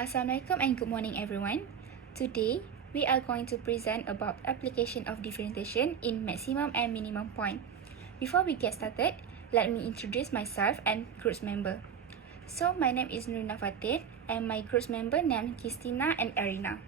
Assalamualaikum and good morning everyone. Today, we are going to present about application of differentiation in maximum and minimum point. Before we get started, let me introduce myself and group's member. So, my name is Nurina Fatin and my group's member named Christina and Arina.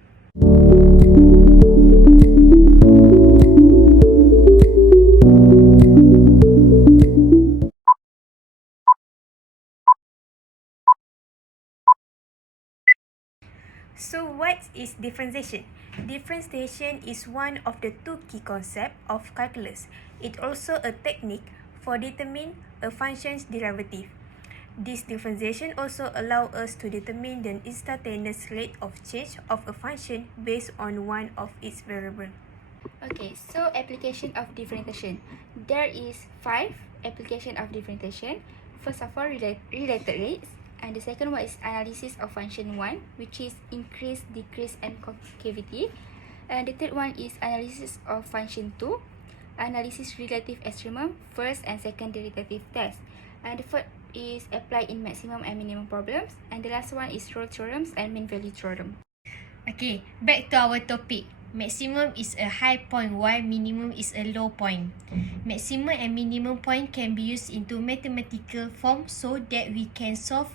So what is differentiation? Differentiation is one of the two key concepts of calculus. It also a technique for determine a function's derivative. This differentiation also allows us to determine the instantaneous rate of change of a function based on one of its variables. Okay, so application of differentiation. There is 5 application of differentiation. First of all, related rates. And the second one is analysis of function 1, which is increase, decrease, and concavity. And the third one is analysis of function 2, analysis relative extremum, first and second derivative test. And the fourth is applied in maximum and minimum problems. And the last one is role theorems and mean value theorem. Okay, back to our topic. Maximum is a high point while minimum is a low point. Maximum and minimum point can be used into mathematical form so that we can solve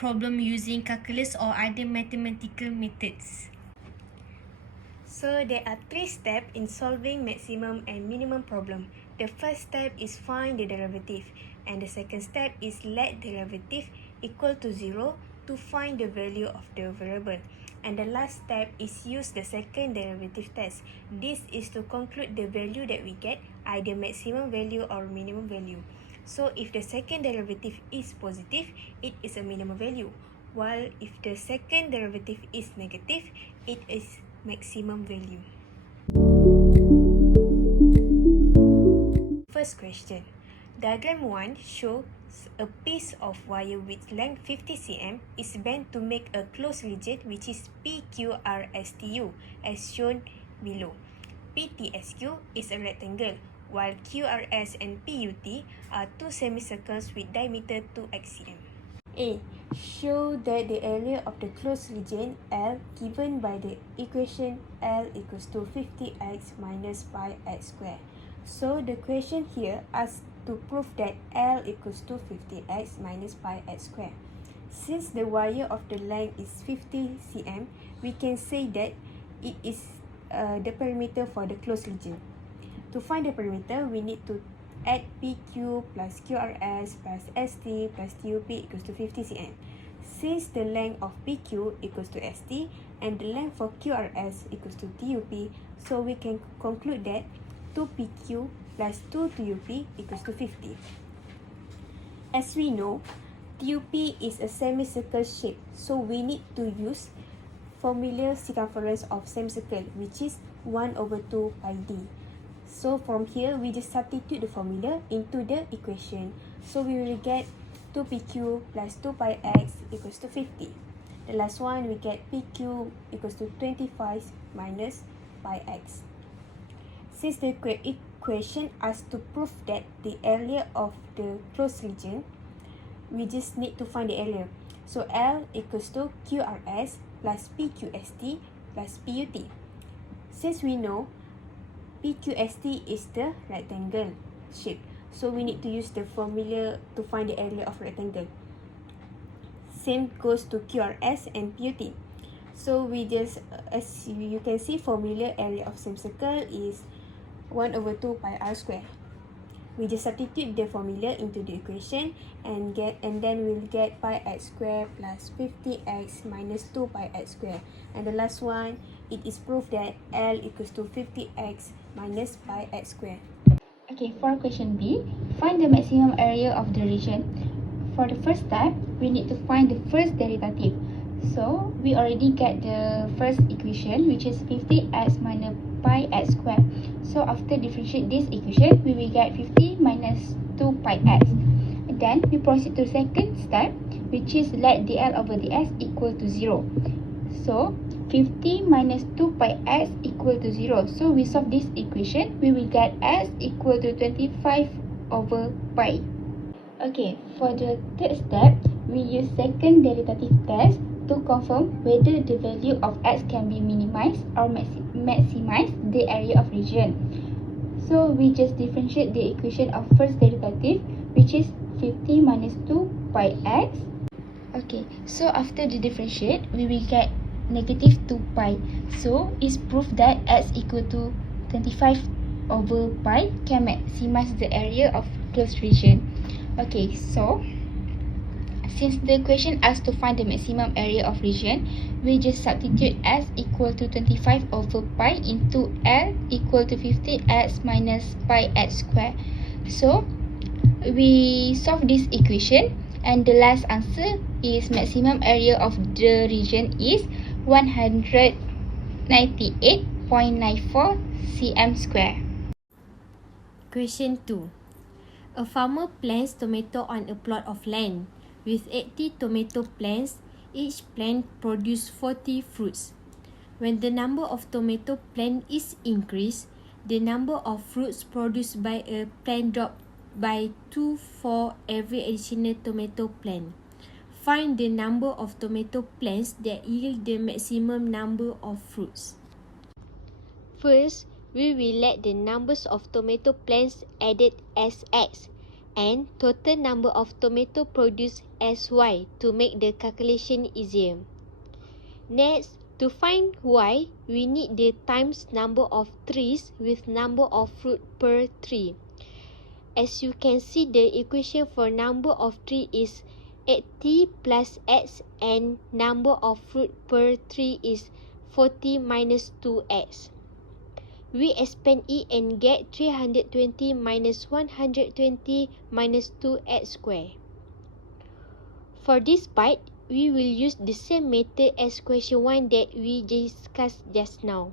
problem using calculus or other mathematical methods. So there are 3 steps in solving maximum and minimum problem. The first step is find the derivative, and the second step is let derivative equal to 0 to find the value of the variable. And the last step is use the second derivative test. This is to conclude the value that we get, either maximum value or minimum value. So if the second derivative is positive, it is a minimum value. While if the second derivative is negative, it is maximum value. First question. Diagram 1 shows a piece of wire with length 50 cm is bent to make a closed region which is PQRSTU as shown below. PTSQ is a rectangle, while QRS and PUT are two semicircles with diameter 2x cm. A. Show that the area of the closed region L given by the equation L equals to 50x minus pi x squared. So the question here asks to prove that L equals to 50x minus pi x squared. Since the wire of the length is 50 cm, we can say that it is the perimeter for the closed region. To find the perimeter, we need to add PQ plus QRS plus ST plus TUP equals to 50 cm. Since the length of PQ equals to ST and the length for QRS equals to TUP, so we can conclude that 2PQ plus 2TUP equals to 50. As we know, TUP is a semicircle shape, so we need to use formula circumference of semicircle, which is 1 over 2 pi d. So from here, we just substitute the formula into the equation. So we will get 2PQ plus 2 pi x equals to 50. The last one, we get PQ equals to 25 minus pi x. Since the equation asks to prove that the area of the closed region, we just need to find the area. So L equals to QRS plus PQST plus PUT. Since we know PQST is the rectangle shape, so we need to use the formula to find the area of rectangle. Same goes to QRS and PUT. So we just, as you can see, formula area of semicircle is 1 over 2 pi r square. We just substitute the formula into the equation and then we'll get pi x square plus 50x minus 2 pi x square. And the last one, it is proof that L equals to 50x minus pi x square. Okay, for question B, find the maximum area of the region. For the first step, we need to find the first derivative. So, we already get the first equation, which is 50x minus pi x squared. So, after differentiate this equation, we will get 50 minus 2 pi x. And then, we proceed to the second step, which is let dl over ds equal to 0. So, 50 minus 2 pi x equal to 0. So, we solve this equation, we will get s equal to 25 over pi. Okay, for the third step, we use second derivative test to confirm whether the value of x can be minimized or maximize the area of region. So we just differentiate the equation of first derivative, which is 50 minus 2 pi x. Okay, so after the differentiate, we will get negative 2 pi. So it's proof that x equal to 25 over pi can maximize the area of closed region. Okay, so since the question asks to find the maximum area of region, we just substitute s equal to 25 over pi into L equal to 50x minus pi x square. So we solve this equation, and the last answer is maximum area of the region is 198.94 cm square. Question 2. A farmer plants tomato on a plot of land. With 80 tomato plants, each plant produces 40 fruits. When the number of tomato plants is increased, the number of fruits produced by a plant drops by 2 for every additional tomato plant. Find the number of tomato plants that yield the maximum number of fruits. First, we will let the numbers of tomato plants added as x and total number of tomato produced as y to make the calculation easier. Next, to find y, we need the times number of trees with number of fruit per tree. As you can see, the equation for number of tree is 80 plus x and number of fruit per tree is 40 minus 2x. We expand it and get 320 minus 120 minus 2x square. For this part, we will use the same method as question 1 that we discussed just now.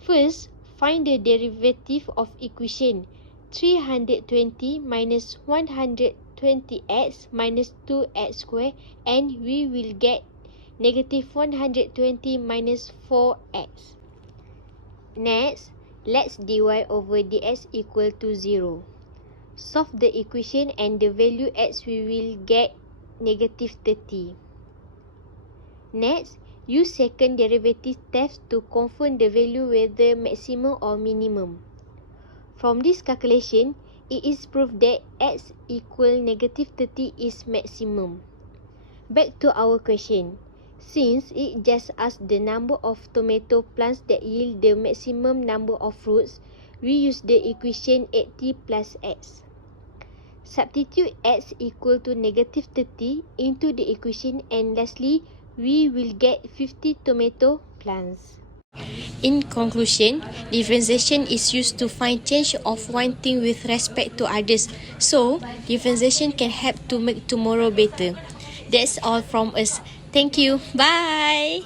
First, find the derivative of equation 320 minus 120x minus 2x square, and we will get negative 120 minus 4x. Next, let's dy over dx equal to 0. Solve the equation and the value x we will get negative 30. Next, use second derivative test to confirm the value whether maximum or minimum. From this calculation, it is proved that x equal negative 30 is maximum. Back to our question. Since it just asks the number of tomato plants that yield the maximum number of fruits, we use the equation 80 plus x. Substitute x equal to negative 30 into the equation, and lastly, we will get 50 tomato plants. In conclusion, differentiation is used to find change of one thing with respect to others. So, differentiation can help to make tomorrow better. That's all from us. Thank you. Bye.